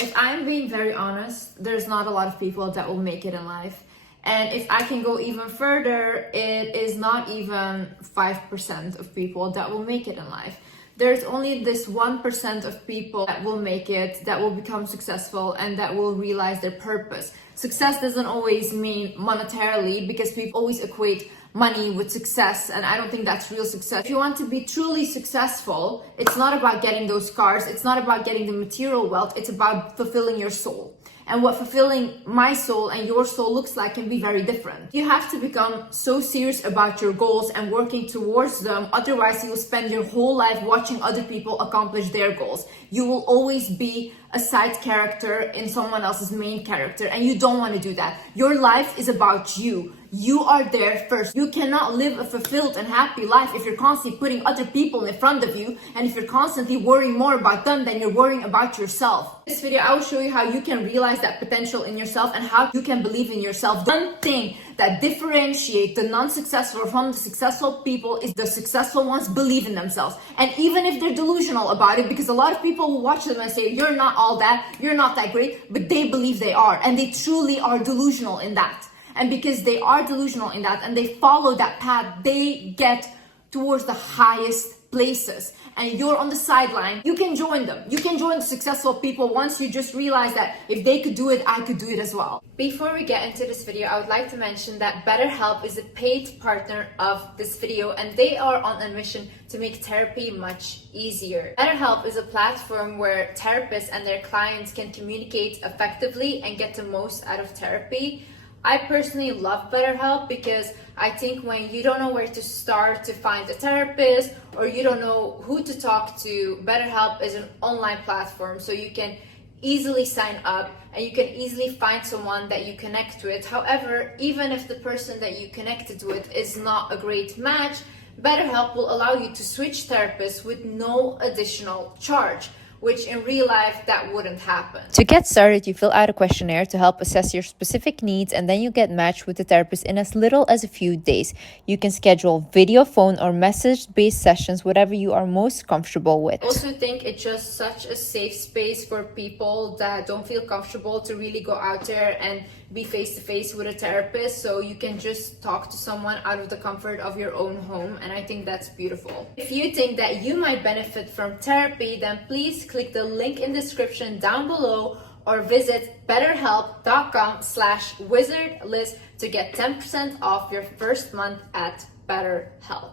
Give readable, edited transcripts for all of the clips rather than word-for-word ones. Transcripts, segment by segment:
If I'm being very honest, there's not a lot of people that will make it in life. And if I can go even further, it is not even 5% of people that will make it in life. There's only this 1% of people that will make it, that will become successful, and that will realize their purpose. Success doesn't always mean monetarily, because people always equate money with success, and I don't think that's real success. If you want to be truly successful, it's not about getting those cars, it's not about getting the material wealth, it's about fulfilling your soul. And what fulfilling my soul and your soul looks like can be very different. You have to become so serious about your goals and working towards them. Otherwise, you will spend your whole life watching other people accomplish their goals. You will always be a side character in someone else's main character, and you don't want to do that. Your life is about you. You are there first. You cannot live a fulfilled and happy life if you're constantly putting other people in front of you, and if you're constantly worrying more about them than you're worrying about yourself. In this video, I will show you how you can realize that potential in yourself and how you can believe in yourself. One thing that differentiates the non-successful from the successful people is the successful ones believe in themselves. And even if they're delusional about it, because a lot of people will watch them and say, you're not all that, you're not that great, but they believe they are, and they truly are delusional in that. And because they are delusional in that and they follow that path, they get towards the highest places. And you're on the sideline, you can join them. You can join the successful people once you just realize that if they could do it, I could do it as well. Before we get into this video, I would like to mention that BetterHelp is a paid partner of this video, and they are on a mission to make therapy much easier. BetterHelp is a platform where therapists and their clients can communicate effectively and get the most out of therapy. I personally love BetterHelp because I think when you don't know where to start to find a therapist, or you don't know who to talk to, BetterHelp is an online platform, so you can easily sign up and you can easily find someone that you connect with. However, even if the person that you connected with is not a great match, BetterHelp will allow you to switch therapists with no additional charge, which in real life, that wouldn't happen. To get started, you fill out a questionnaire to help assess your specific needs, and then you get matched with the therapist in as little as a few days. You can schedule video, phone, or message-based sessions, whatever you are most comfortable with. I also think it's just such a safe space for people that don't feel comfortable to really go out there and be face-to-face with a therapist, so you can just talk to someone out of the comfort of your own home, and I think that's beautiful. If you think that you might benefit from therapy, then please click the link in the description down below or visit betterhelp.com/wizardliz to get 10% off your first month at BetterHelp.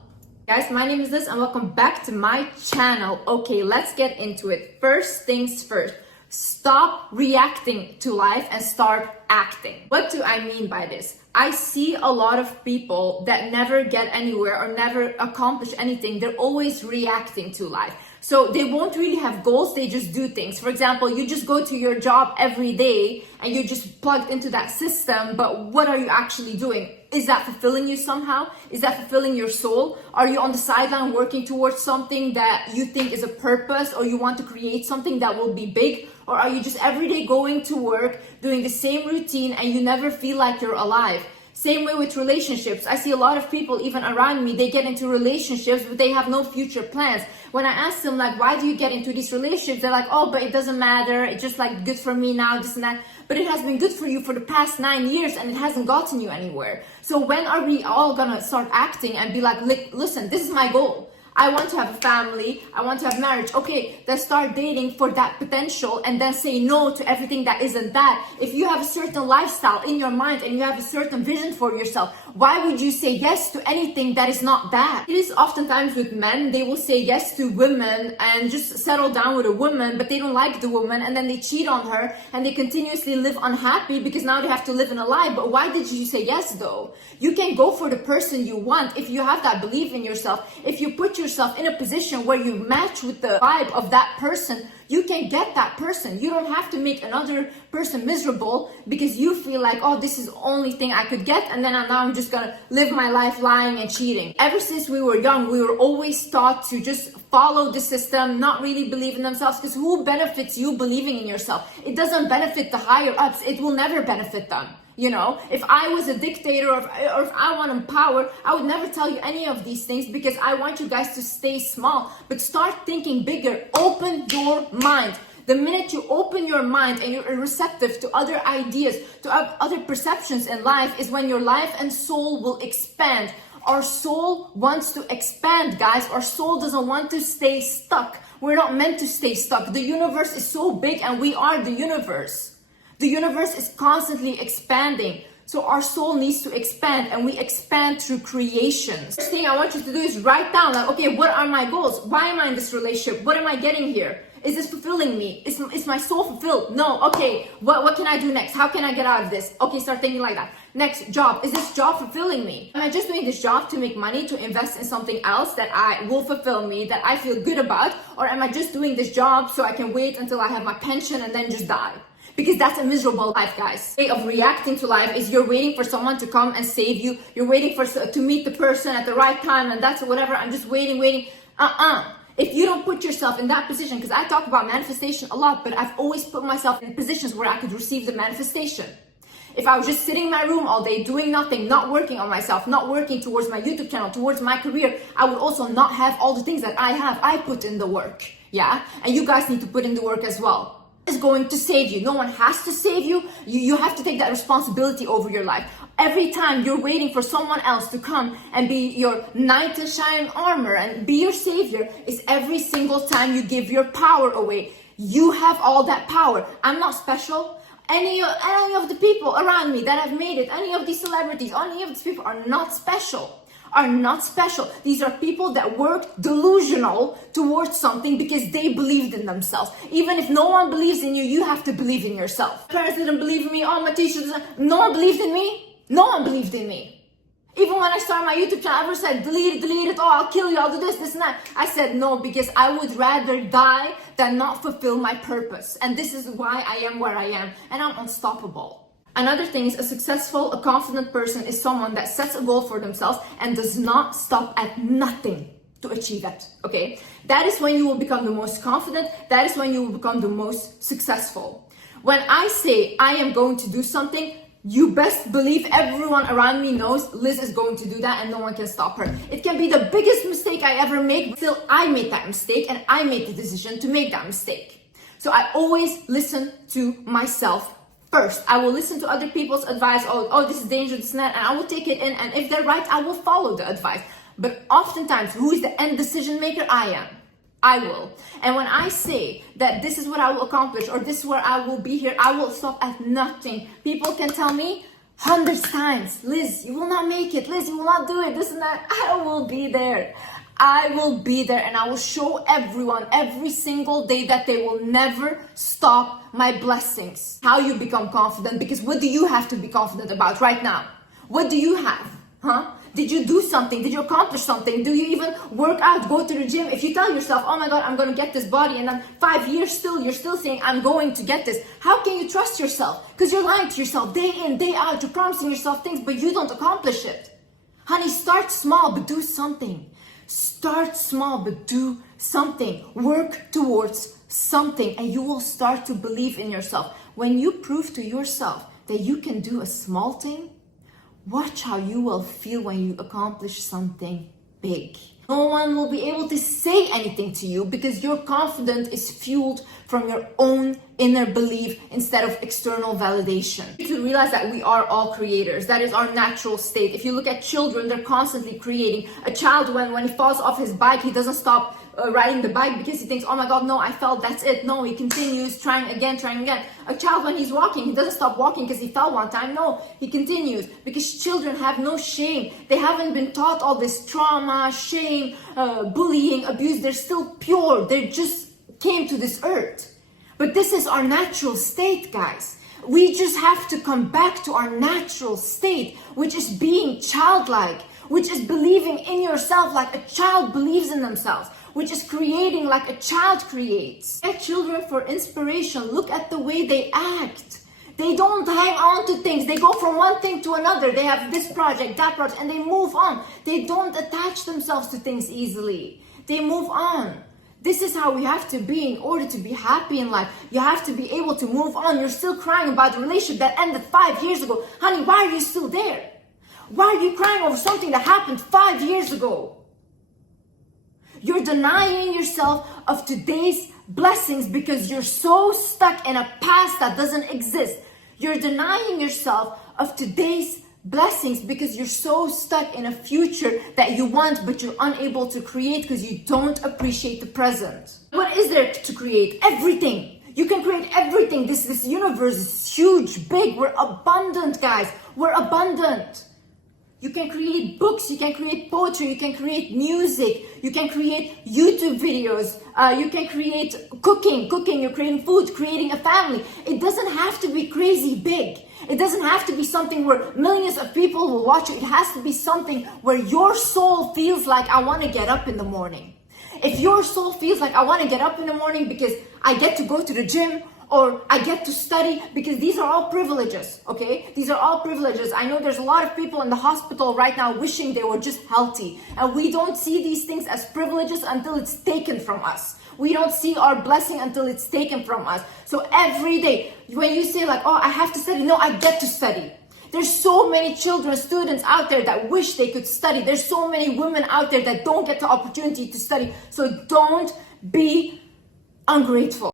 Guys, my name is Liz and welcome back to my channel. Okay, let's get into it. First things first. Stop reacting to life and start acting. What do I mean by this? I see a lot of people that never get anywhere or never accomplish anything. They're always reacting to life. So they won't really have goals, they just do things. For example, you just go to your job every day and you're just plugged into that system, but what are you actually doing? Is that fulfilling you somehow? Is that fulfilling your soul? Are you on the sideline working towards something that you think is a purpose, or you want to create something that will be big? Or are you just every day going to work, doing the same routine, and you never feel like you're alive? Same way with relationships. I see a lot of people, even around me, they get into relationships, but they have no future plans. When I ask them, like, why do you get into these relationships? They're like, oh, but it doesn't matter. It's just like good for me now, this and that. But it has been good for you for the past 9 years and it hasn't gotten you anywhere. So when are we all gonna start acting and be like, listen, this is my goal. I want to have a family, I want to have marriage. Okay, then start dating for that potential and then say no to everything that isn't that. If you have a certain lifestyle in your mind and you have a certain vision for yourself, why would you say yes to anything that is not that? It is oftentimes with men, they will say yes to women and just settle down with a woman, but they don't like the woman and then they cheat on her and they continuously live unhappy because now they have to live in a lie. But why did you say yes though? You can go for the person you want if you have that belief in yourself. If you put yourself in a position where you match with the vibe of that person, you can get that person. You don't have to make another person miserable because you feel like, oh, this is the only thing I could get, and then now I'm just gonna live my life lying and cheating. Ever since we were young, we were always taught to just follow the system, not really believe in themselves, because who benefits you believing in yourself? It doesn't benefit the higher ups. It will never benefit them. You know, if I was a dictator or if I wanted power, I would never tell you any of these things because I want you guys to stay small, but start thinking bigger. Open your mind. The minute you open your mind and you're receptive to other ideas, to other perceptions in life, is when your life and soul will expand. Our soul wants to expand, guys. Our soul doesn't want to stay stuck. We're not meant to stay stuck. The universe is so big and we are the universe. The universe is constantly expanding. So our soul needs to expand, and we expand through creations. First thing I want you to do is write down, like, okay, what are my goals? Why am I in this relationship? What am I getting here? Is this fulfilling me? Is my soul fulfilled? No. Okay, what can I do next? How can I get out of this? Okay, start thinking like that. Next, job. Is this job fulfilling me? Am I just doing this job to make money, to invest in something else that will fulfill me, that I feel good about? Or am I just doing this job so I can wait until I have my pension and then just die? Because that's a miserable life, guys. The way of reacting to life is you're waiting for someone to come and save you. You're waiting to meet the person at the right time, and that's whatever. I'm just waiting. If you don't put yourself in that position, because I talk about manifestation a lot, but I've always put myself in positions where I could receive the manifestation. If I was just sitting in my room all day doing nothing, not working on myself, not working towards my YouTube channel, towards my career, I would also not have all the things that I have. I put in the work, yeah? And you guys need to put in the work as well. Is going to save you. No one has to save you. You have to take that responsibility over your life. Every time you're waiting for someone else to come and be your knight in shining armor and be your savior, is every single time you give your power away. You have all that power. I'm not special. Any of the people around me that have made it, any of these celebrities, any of these people are not special. These are people that work delusional towards something because they believed in themselves. Even if no one believes in you, you have to believe in yourself. My parents didn't believe in me. Oh, my teacher doesn't. No one believed in me. No one believed in me. Even when I started my YouTube channel, everyone said, delete it. Oh, I'll kill you. I'll do this and that. I said no, because I would rather die than not fulfill my purpose. And this is why I am where I am. And I'm unstoppable. Another thing is a confident person is someone that sets a goal for themselves and does not stop at nothing to achieve it, okay? That is when you will become the most confident. That is when you will become the most successful. When I say I am going to do something, you best believe everyone around me knows Liz is going to do that and no one can stop her. It can be the biggest mistake I ever make, but still I made that mistake and I made the decision to make that mistake. So I always listen to myself first. I will listen to other people's advice. Oh, this is dangerous, this and that, and I will take it in. And if they're right, I will follow the advice. But oftentimes, who is the end decision maker? I am. I will. And when I say that this is what I will accomplish, or this is where I will be here, I will stop at nothing. People can tell me hundreds times, Liz, you will not make it. Liz, you will not do it. This and that. I will be there. I will be there, and I will show everyone every single day that they will never stop my blessings. How you become confident, because what do you have to be confident about right now? What do you have? Did you do something? Did you accomplish something? Do you even work out, go to the gym? If you tell yourself, oh my God, I'm going to get this body, and then 5 years you're still saying, I'm going to get this. How can you trust yourself? Because you're lying to yourself day in, day out. You're promising yourself things, but you don't accomplish it. Honey, start small, but do something. Start small, but do something. Work towards something, and you will start to believe in yourself. When you prove to yourself that you can do a small thing, watch how you will feel when you accomplish something big. No one will be able to say anything to you because your confidence is fueled from your own inner belief instead of external validation. You need to realize that we are all creators. That is our natural state. If you look at children, they're constantly creating. A child, when he falls off his bike, he doesn't stop riding the bike because he thinks, oh my God, no, I fell, that's it. No, he continues trying again. A child, when he's walking, he doesn't stop walking because he fell one time. No, he continues, because children have no shame. They haven't been taught all this trauma, shame, bullying, abuse. They're still pure. They just came to this earth. But this is our natural state, guys. We just have to come back to our natural state, which is being childlike, which is believing in yourself like a child believes in themselves, which is creating like a child creates. Get children for inspiration. Look at the way they act. They don't hang on to things. They go from one thing to another. They have this project, that project, and they move on. They don't attach themselves to things easily. They move on. This is how we have to be in order to be happy in life. You have to be able to move on. You're still crying about the relationship that ended 5 years ago. Honey, why are you still there? Why are you crying over something that happened 5 years ago? You're denying yourself of today's blessings because you're so stuck in a past that doesn't exist. You're denying yourself of today's blessings because you're so stuck in a future that you want but you're unable to create because you don't appreciate the present. What is there to create? Everything. You can create everything. This universe is huge, big. We're abundant, guys. We're abundant. You can create books, you can create poetry, you can create music, you can create YouTube videos, you can create cooking, you're creating food, creating a family. It doesn't have to be crazy big. It doesn't have to be something where millions of people will watch you. It has to be something where your soul feels like, I want to get up in the morning. If your soul feels like, I want to get up in the morning because I get to go to the gym, or I get to study, because these are all privileges, okay? These are all privileges. I know there's a lot of people in the hospital right now wishing they were just healthy. And we don't see these things as privileges until it's taken from us. We don't see our blessing until it's taken from us. So every day, when you say like, oh, I have to study, no, I get to study. There's so many children, students out there that wish they could study. There's so many women out there that don't get the opportunity to study. So don't be ungrateful.